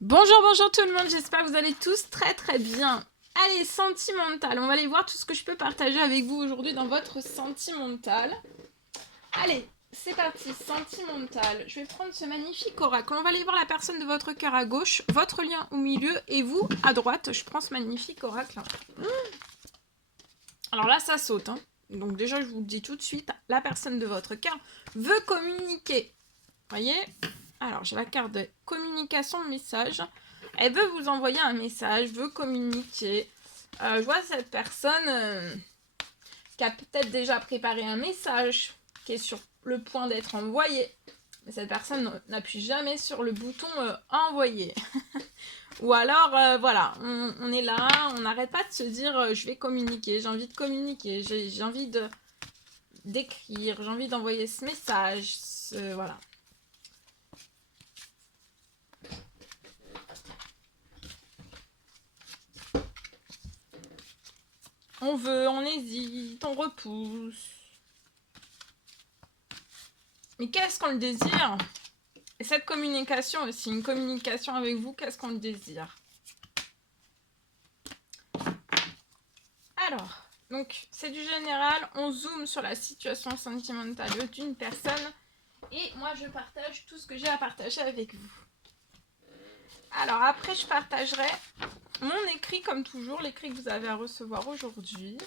Bonjour, bonjour tout le monde, j'espère que vous allez tous très très bien. Allez, sentimental, on va aller voir tout ce que je peux partager avec vous aujourd'hui dans votre sentimental. Allez, c'est parti, sentimental. Je vais prendre ce magnifique oracle. On va aller voir la personne de votre cœur à gauche, votre lien au milieu et vous à droite. Je prends ce magnifique oracle. Alors là, ça saute. Hein. Donc déjà, je vous le dis tout de suite, la personne de votre cœur veut communiquer. Voyez? Alors, j'ai la carte de communication de message. Elle veut vous envoyer un message, veut communiquer. Je vois cette personne qui a peut-être déjà préparé un message qui est sur le point d'être envoyé. Mais cette personne n'appuie jamais sur le bouton envoyer. Ou alors, voilà, on est là, on n'arrête pas de se dire je vais communiquer, j'ai envie de communiquer, j'ai envie d'écrire, j'ai envie d'envoyer ce message. Voilà. On veut, on hésite, on repousse. Mais qu'est-ce qu'on le désire? Et cette communication aussi, une communication avec vous, qu'est-ce qu'on le désire? Alors, donc c'est du général, on zoome sur la situation sentimentale d'une personne et moi je partage tout ce que j'ai à partager avec vous. Alors après je partagerai mon écrit comme toujours, l'écrit que vous avez à recevoir aujourd'hui.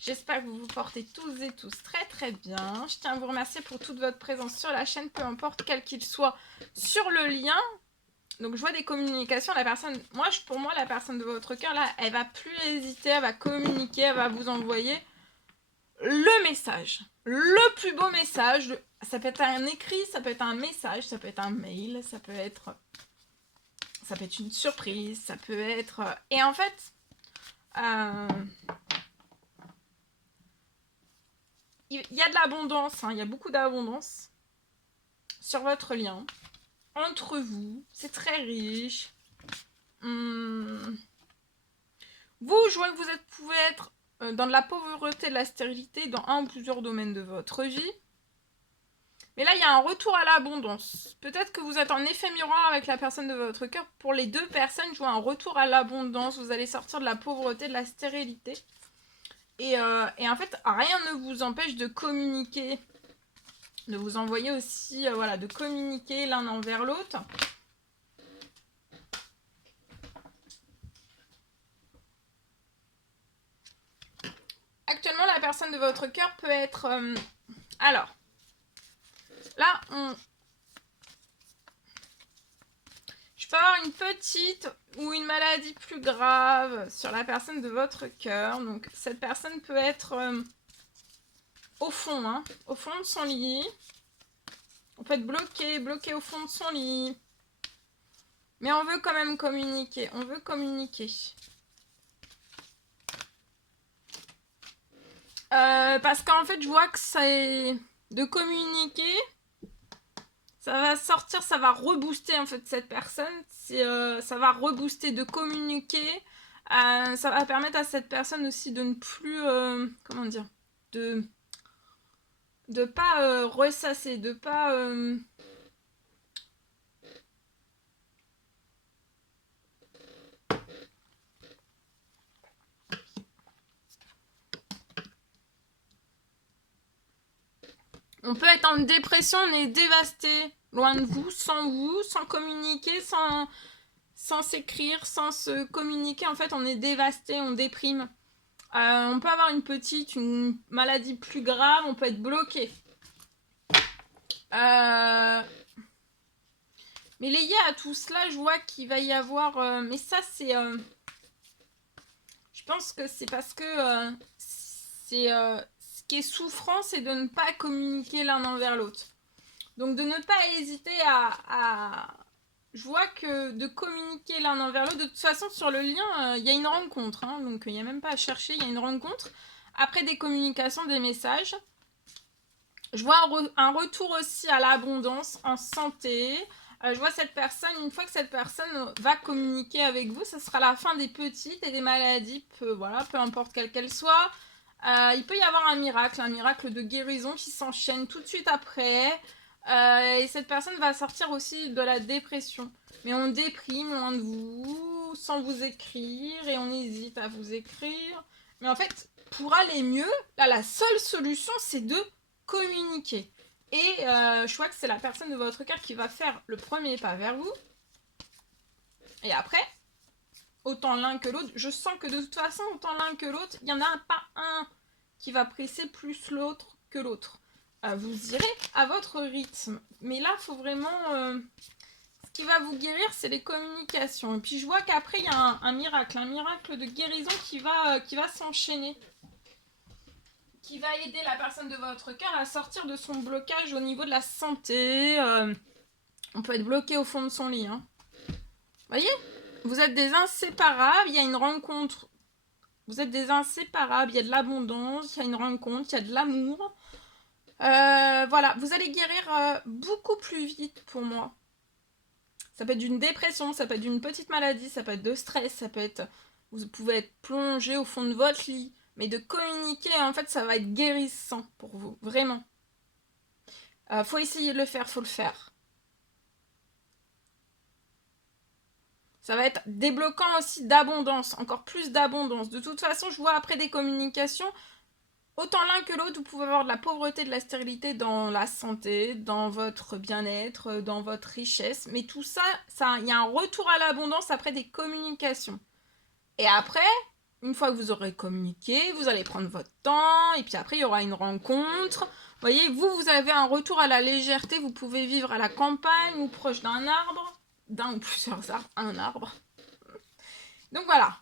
J'espère que vous vous portez tous et tous très très bien. Je tiens à vous remercier pour toute votre présence sur la chaîne, peu importe quel qu'il soit, sur le lien. Donc je vois des communications, la personne, pour moi la personne de votre cœur là, elle va plus hésiter, elle va communiquer, elle va vous envoyer le message, le plus beau message. Ça peut être un écrit, ça peut être un message, ça peut être un mail, ça peut être une surprise, ça peut être... Et en fait, il y a de l'abondance, hein, il y a beaucoup d'abondance sur votre lien, entre vous, c'est très riche. Vous, je vois que vous pouvez être dans de la pauvreté, de la stérilité, dans un ou plusieurs domaines de votre vie. Mais là, il y a un retour à l'abondance. Peut-être que vous êtes en effet miroir avec la personne de votre cœur. Pour les deux personnes, je vois un retour à l'abondance. Vous allez sortir de la pauvreté, de la stérilité. Et en fait, rien ne vous empêche de communiquer, de vous envoyer aussi, voilà, de communiquer l'un envers l'autre. Actuellement, la personne de votre cœur peut être... alors, là, je peux avoir une petite ou une maladie plus grave sur la personne de votre cœur. Donc, cette personne peut être au fond, hein, au fond de son lit. On peut être bloqué au fond de son lit. Mais on veut quand même communiquer. On veut communiquer. Parce qu'en fait, je vois que c'est de communiquer. Ça va sortir, ça va rebooster en fait cette personne. Ça va rebooster de communiquer. Ça va permettre à cette personne aussi de ne plus, comment dire, de pas ressasser, de pas on peut être en dépression, on est dévasté, loin de vous, sans communiquer, sans s'écrire, sans se communiquer. En fait, on est dévasté, on déprime. On peut avoir une maladie plus grave, on peut être bloqué. Mais lié à tout cela, je vois qu'il va y avoir... mais ça, c'est... je pense que c'est parce que ce qui est souffrant, c'est de ne pas communiquer l'un envers l'autre. Donc de ne pas hésiter je vois que de communiquer l'un envers l'autre, de toute façon sur le lien, il y a une rencontre, hein, donc il n'y a même pas à chercher, il y a une rencontre. Après des communications, des messages, je vois un retour aussi à l'abondance, en santé. Je vois cette personne, une fois que cette personne va communiquer avec vous, ce sera la fin des petites et des maladies, voilà, peu importe quelle qu'elle soit. Il peut y avoir un miracle de guérison qui s'enchaîne tout de suite après. Et cette personne va sortir aussi de la dépression. Mais on déprime loin de vous, sans vous écrire, et on hésite à vous écrire. Mais en fait, pour aller mieux, là, la seule solution, c'est de communiquer. Et je vois que c'est la personne de votre cœur qui va faire le premier pas vers vous. Et après, autant l'un que l'autre, je sens que de toute façon, autant l'un que l'autre, il n'y en a pas un qui va presser plus l'autre que l'autre. Vous irez à votre rythme. Mais là, il faut vraiment... ce qui va vous guérir, c'est les communications. Et puis je vois qu'après, il y a un miracle de guérison qui va s'enchaîner. Qui va aider la personne de votre cœur à sortir de son blocage au niveau de la santé. On peut être bloqué au fond de son lit. Hein. Voyez ? Vous êtes des inséparables, il y a une rencontre. Vous êtes des inséparables, il y a de l'abondance, il y a une rencontre, il y a de l'amour. Voilà, vous allez guérir beaucoup plus vite pour moi. Ça peut être d'une dépression, ça peut être d'une petite maladie, ça peut être de stress, ça peut être... Vous pouvez être plongé au fond de votre lit. Mais de communiquer, en fait, ça va être guérissant pour vous, vraiment. Faut essayer de le faire, faut le faire. Ça va être débloquant aussi d'abondance, encore plus d'abondance. De toute façon, je vois après des communications, autant l'un que l'autre, vous pouvez avoir de la pauvreté, de la stérilité dans la santé, dans votre bien-être, dans votre richesse. Mais tout ça, il y a un retour à l'abondance après des communications. Et après, une fois que vous aurez communiqué, vous allez prendre votre temps, et puis après, il y aura une rencontre. Vous voyez, vous avez un retour à la légèreté, vous pouvez vivre à la campagne ou proche d'un arbre. D'un ou plusieurs arbres, un arbre. Donc voilà.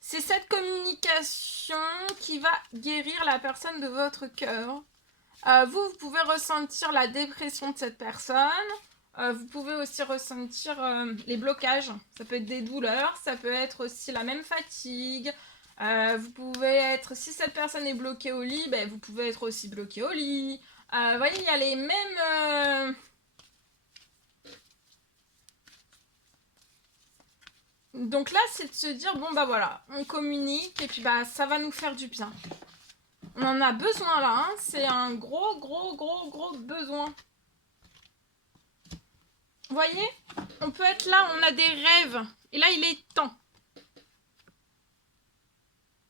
C'est cette communication qui va guérir la personne de votre cœur. Vous pouvez ressentir la dépression de cette personne. Vous pouvez aussi ressentir les blocages. Ça peut être des douleurs, ça peut être aussi la même fatigue. Vous pouvez être, si cette personne est bloquée au lit, ben, vous pouvez être aussi bloqué au lit. Vous voyez, il y a les mêmes... Donc là, c'est de se dire, bon bah voilà, on communique et puis bah ça va nous faire du bien. On en a besoin là, hein. C'est un gros besoin. Vous voyez, on peut être là, on a des rêves. Et là, il est temps.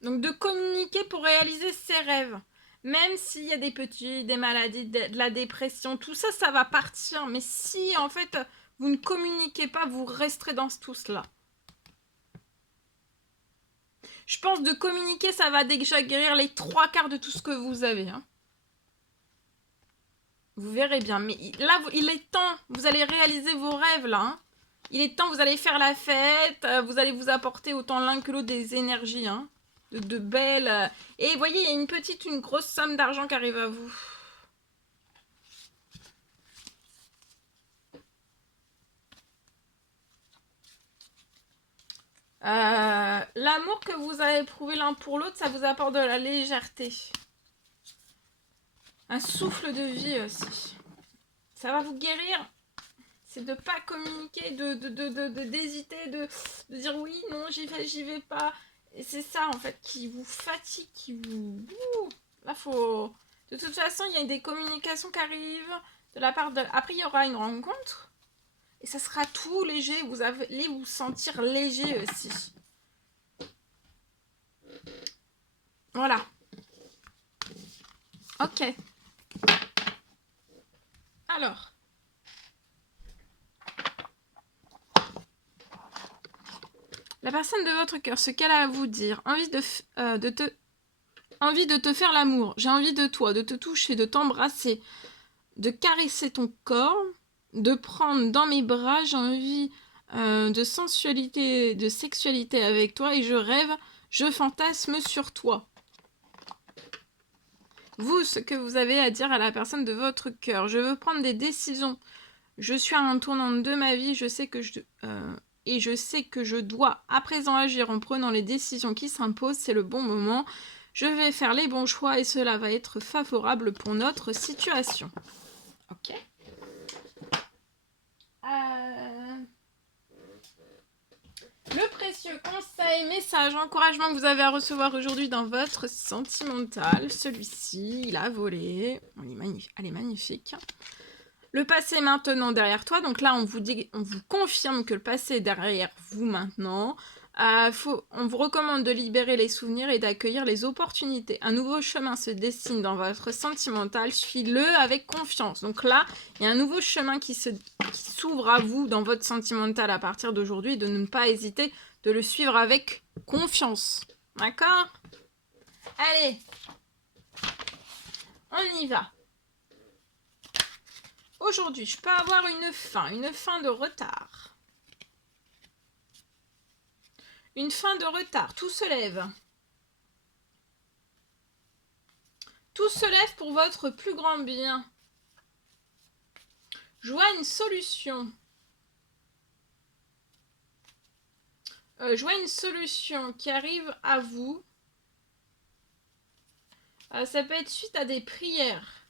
Donc de communiquer pour réaliser ses rêves. Même s'il y a des maladies, de la dépression, tout ça, ça va partir. Mais si en fait, vous ne communiquez pas, vous resterez dans tout cela. Je pense de communiquer, ça va déjà guérir les 3/4 de tout ce que vous avez. Hein. Vous verrez bien. Mais là, il est temps. Vous allez réaliser vos rêves, là. Hein. Il est temps, vous allez faire la fête. Vous allez vous apporter autant l'un que l'autre des énergies. Hein. De belles... Et vous voyez, il y a une grosse somme d'argent qui arrive à vous. L'amour que vous avez éprouvé l'un pour l'autre, ça vous apporte de la légèreté. Un souffle de vie aussi. Ça va vous guérir. C'est de pas communiquer, d'hésiter, de dire oui, non, j'y vais pas. Et c'est ça, en fait, qui vous fatigue, qui vous... Là, faut... De toute façon, il y a des communications qui arrivent de la part de... Après, il y aura une rencontre. Et ça sera tout léger. Vous allez vous sentir léger aussi. Voilà. Ok. Alors. La personne de votre cœur, ce qu'elle a à vous dire. Envie de te faire l'amour. J'ai envie de toi, de te toucher, de t'embrasser, de caresser ton corps, de prendre dans mes bras. J'ai envie de sensualité, de sexualité avec toi et je rêve, je fantasme sur toi. Vous, ce que vous avez à dire à la personne de votre cœur. Je veux prendre des décisions. Je suis à un tournant de ma vie. Je sais que je dois à présent agir en prenant les décisions qui s'imposent. C'est le bon moment. Je vais faire les bons choix et cela va être favorable pour notre situation. Ok. Le précieux conseil, mes message, encouragement que vous avez à recevoir aujourd'hui dans votre sentimental. Celui-ci, il a volé. Elle est magnifique. Le passé est maintenant derrière toi. Donc là, on vous confirme que le passé est derrière vous maintenant. On vous recommande de libérer les souvenirs et d'accueillir les opportunités. Un nouveau chemin se dessine dans votre sentimental. Suis-le avec confiance. Donc là, il y a un nouveau chemin qui s'ouvre à vous dans votre sentimental à partir d'aujourd'hui. De ne pas hésiter de le suivre avec confiance. D'accord? Allez, on y va. Aujourd'hui, je peux avoir une fin de retard. Une fin de retard, tout se lève. Tout se lève pour votre plus grand bien. Je vois une solution. Je vois une solution qui arrive à vous. Ça peut être suite à des prières.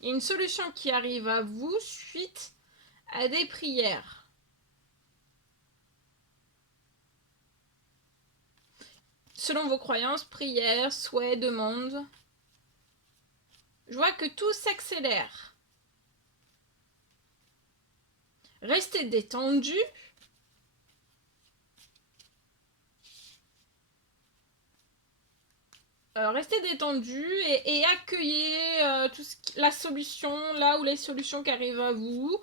Il y a une solution qui arrive à vous suite à des prières. Selon vos croyances, prières, souhaits, demandes. Je vois que tout s'accélère. Restez détendu. Restez détendu et accueillez la solution, là où les solutions qui arrivent à vous.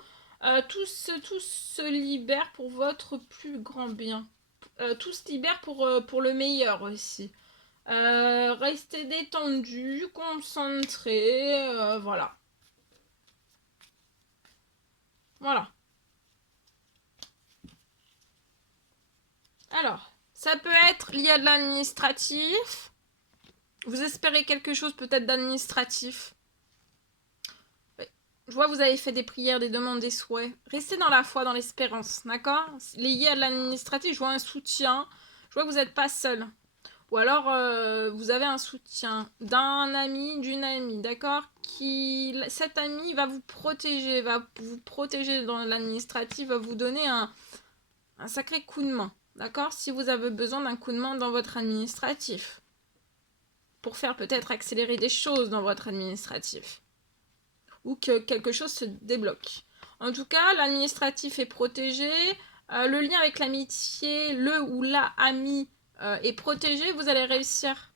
Tout se libère pour votre plus grand bien. Tout se libère pour le meilleur aussi. Restez détendu, concentré, voilà. Voilà. Alors, ça peut être lié à de l'administratif. Vous espérez quelque chose peut-être d'administratif. Je vois que vous avez fait des prières, des demandes, des souhaits. Restez dans la foi, dans l'espérance, d'accord? Lié à de l'administratif, je vois un soutien. Je vois que vous n'êtes pas seul. Ou alors, vous avez un soutien d'un ami, d'une amie, d'accord? Cet ami va vous protéger dans l'administratif, va vous donner un sacré coup de main, d'accord? Si vous avez besoin d'un coup de main dans votre administratif. Pour faire peut-être accélérer des choses dans votre administratif. Ou que quelque chose se débloque. En tout cas, l'administratif est protégé. Le lien avec l'amitié, le ou la ami est protégé. Vous allez réussir.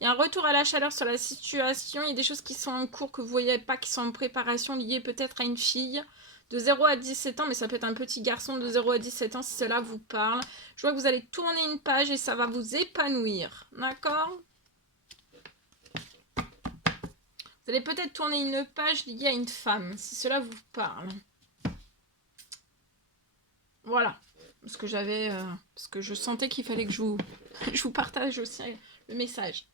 Il y a un retour à la chaleur sur la situation. Il y a des choses qui sont en cours que vous ne voyez pas, qui sont en préparation, liées peut-être à une fille de 0 à 17 ans, mais ça peut être un petit garçon de 0 à 17 ans si cela vous parle. Je vois que vous allez tourner une page et ça va vous épanouir. D'accord ? Vous allez peut-être tourner une page liée à une femme, si cela vous parle. Voilà. Parce que je sentais qu'il fallait que je vous partage aussi le message.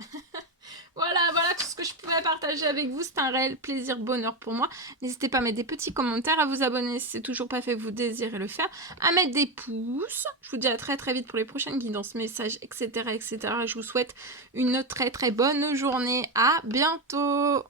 Voilà tout ce que je pouvais partager avec vous. C'est un réel plaisir, bonheur pour moi. N'hésitez pas à mettre des petits commentaires, à vous abonner si c'est toujours pas fait, vous désirez le faire, à mettre des pouces. Je vous dis à très très vite pour les prochaines guidances, messages, etc. etc. Je vous souhaite une très très bonne journée. À bientôt.